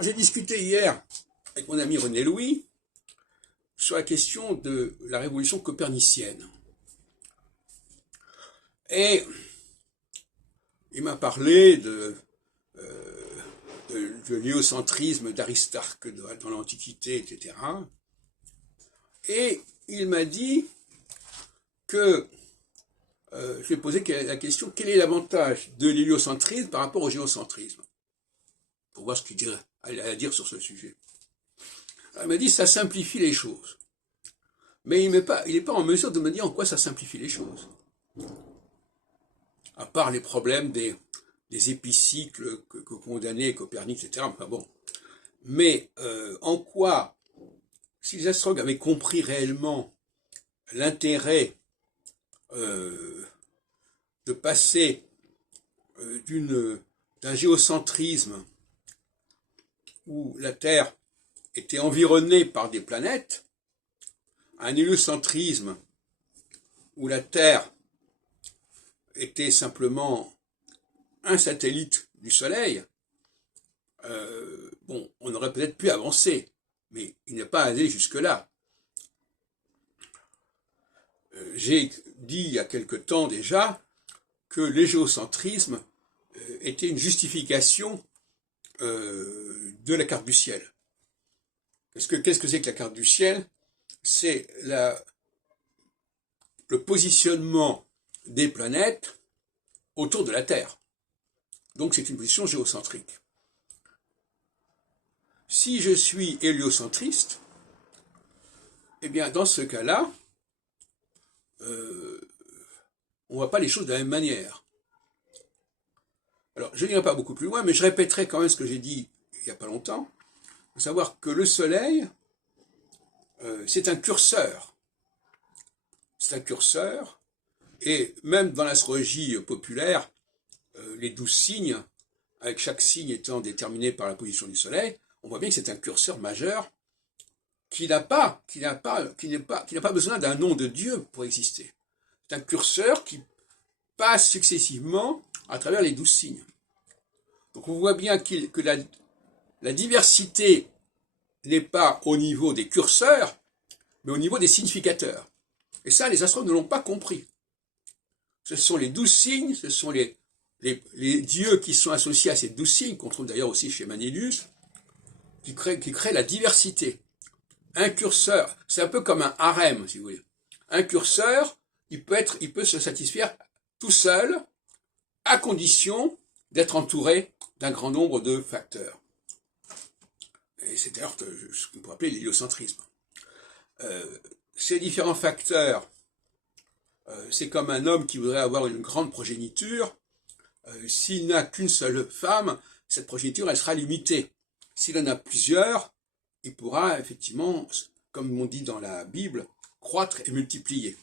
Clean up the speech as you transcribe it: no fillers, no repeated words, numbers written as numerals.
J'ai discuté hier avec mon ami René Louis sur la question de la révolution copernicienne. Et il m'a parlé de l'héliocentrisme d'Aristarque dans l'Antiquité, etc. Et il m'a dit que je lui ai posé la question, quel est l'avantage de l'héliocentrisme par rapport au géocentrisme, pour voir ce qu'il a à dire sur ce sujet. Alors, il m'a dit ça simplifie les choses. Mais il n'est pas en mesure de me dire en quoi ça simplifie les choses. À part les problèmes des épicycles que condamnait Copernic, etc. Enfin bon. Mais en quoi, si les astrologues avaient compris réellement l'intérêt de passer d'un géocentrisme où la Terre était environnée par des planètes, à un héliocentrisme où la Terre était simplement un satellite du Soleil, bon, on aurait peut-être pu avancer, mais il n'est pas allé jusque-là. J'ai dit il y a quelque temps déjà que l'héliocentrisme était une justification de la carte du ciel. Qu'est-ce que c'est que la carte du ciel? C'est le positionnement des planètes autour de la Terre. Donc c'est une position géocentrique. Si je suis héliocentriste, eh bien dans ce cas-là, on ne voit pas les choses de la même manière. Alors je n'irai pas beaucoup plus loin, mais je répéterai quand même ce que j'ai dit il n'y a pas longtemps, à savoir que le Soleil, c'est un curseur. C'est un curseur, et même dans l'astrologie populaire, les 12 signes, avec chaque signe étant déterminé par la position du Soleil, on voit bien que c'est un curseur majeur qui n'a pas besoin d'un nom de Dieu pour exister. C'est un curseur qui passe successivement à travers les 12 signes. Donc on voit bien que la diversité n'est pas au niveau des curseurs, mais au niveau des significateurs. Et ça, les astrologues ne l'ont pas compris. Ce sont les 12 signes, ce sont les dieux qui sont associés à ces 12 signes, qu'on trouve d'ailleurs aussi chez Manilius, qui créent la diversité. Un curseur, c'est un peu comme un harem, si vous voulez. Un curseur, il peut se satisfaire tout seul, à condition d'être entouré d'un grand nombre de facteurs. Et c'est d'ailleurs ce qu'on pourrait appeler l'héliocentrisme. Ces différents facteurs, c'est comme un homme qui voudrait avoir une grande progéniture. S'il n'a qu'une seule femme, cette progéniture, elle sera limitée. S'il en a plusieurs, il pourra effectivement, comme on dit dans la Bible, croître et multiplier.